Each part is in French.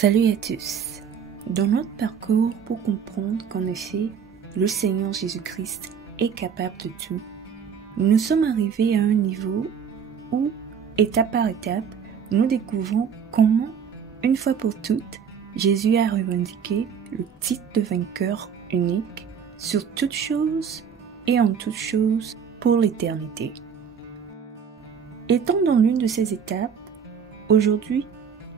Salut à tous. Dans notre parcours pour comprendre qu'en effet, le Seigneur Jésus-Christ est capable de tout, nous sommes arrivés à un niveau où, étape par étape, nous découvrons comment, une fois pour toutes, Jésus a revendiqué le titre de vainqueur unique sur toutes choses et en toutes choses pour l'éternité. Étant dans l'une de ces étapes, aujourd'hui,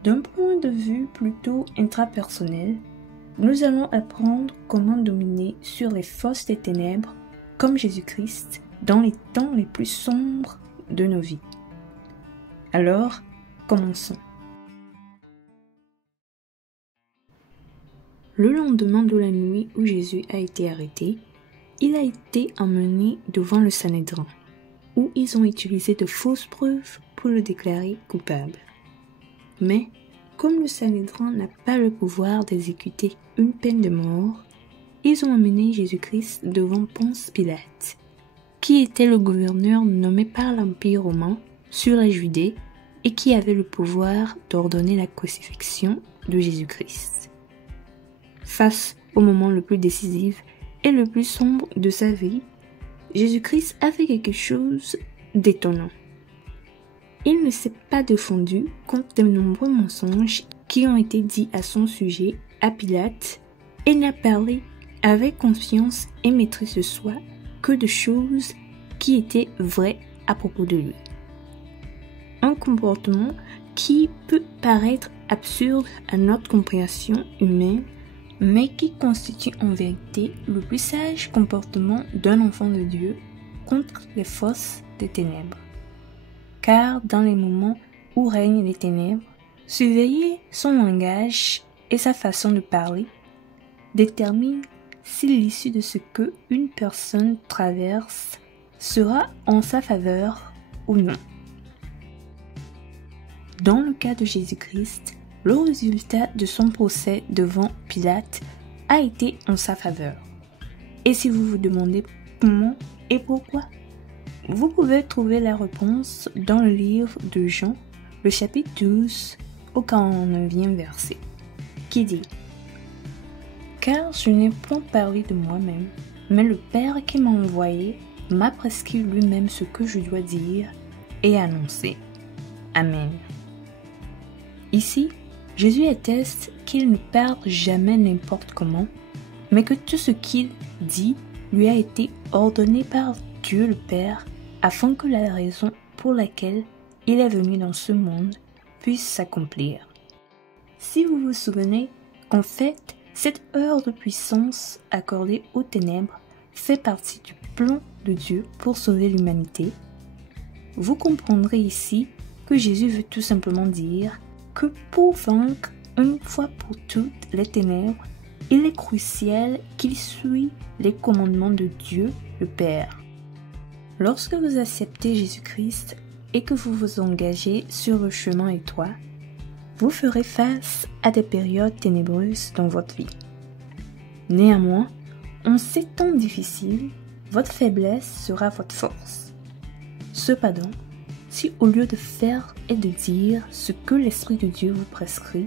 d'un point de vue plutôt intrapersonnel, nous allons apprendre comment dominer sur les forces des ténèbres comme Jésus-Christ dans les temps les plus sombres de nos vies. Alors, commençons. Le lendemain de la nuit où Jésus a été arrêté, il a été emmené devant le Sanhédrin, où ils ont utilisé de fausses preuves pour le déclarer coupable. Mais, comme le Sanhédrin n'a pas le pouvoir d'exécuter une peine de mort, ils ont amené Jésus-Christ devant Ponce Pilate, qui était le gouverneur nommé par l'Empire romain sur la Judée et qui avait le pouvoir d'ordonner la crucifixion de Jésus-Christ. Face au moment le plus décisif et le plus sombre de sa vie, Jésus-Christ a fait quelque chose d'étonnant. Il ne s'est pas défendu contre de nombreux mensonges qui ont été dits à son sujet à Pilate et n'a parlé avec confiance et maîtrise de soi que de choses qui étaient vraies à propos de lui. Un comportement qui peut paraître absurde à notre compréhension humaine, mais qui constitue en vérité le plus sage comportement d'un enfant de Dieu contre les forces des ténèbres. Car dans les moments où règnent les ténèbres, surveiller son langage et sa façon de parler détermine si l'issue de ce que une personne traverse sera en sa faveur ou non. Dans le cas de Jésus-Christ, le résultat de son procès devant Pilate a été en sa faveur. Et si vous vous demandez comment et pourquoi, vous pouvez trouver la réponse dans le livre de Jean, le chapitre 12, au 49e verset, qui dit « Car je n'ai point parlé de moi-même, mais le Père qui m'a envoyé m'a prescrit lui-même ce que je dois dire et annoncer. Amen. » Ici, Jésus atteste qu'il ne parle jamais n'importe comment, mais que tout ce qu'il dit lui a été ordonné par Dieu le Père afin que la raison pour laquelle il est venu dans ce monde puisse s'accomplir. Si vous vous souvenez qu'en fait, cette heure de puissance accordée aux ténèbres fait partie du plan de Dieu pour sauver l'humanité, vous comprendrez ici que Jésus veut tout simplement dire que pour vaincre une fois pour toutes les ténèbres, il est crucial qu'il suive les commandements de Dieu le Père. Lorsque vous acceptez Jésus-Christ et que vous vous engagez sur le chemin étroit, vous ferez face à des périodes ténébreuses dans votre vie. Néanmoins, en ces temps difficiles, votre faiblesse sera votre force. Cependant, si au lieu de faire et de dire ce que l'Esprit de Dieu vous prescrit,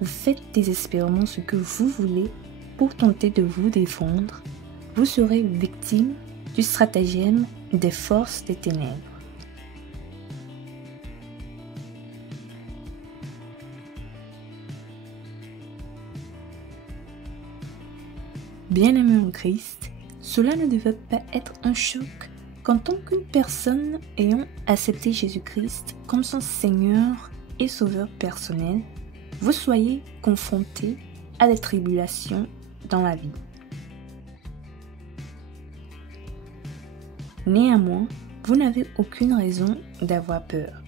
vous faites désespérément ce que vous voulez pour tenter de vous défendre, vous serez victime du stratagème des forces des ténèbres. Bien-aimés en Christ, cela ne devait pas être un choc qu'en tant qu'une personne ayant accepté Jésus-Christ comme son Seigneur et Sauveur personnel, vous soyez confrontés à des tribulations dans la vie. Néanmoins, vous n'avez aucune raison d'avoir peur,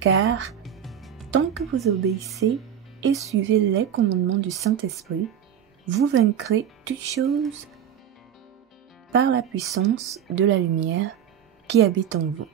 car tant que vous obéissez et suivez les commandements du Saint-Esprit, vous vaincrez toutes choses par la puissance de la lumière qui habite en vous.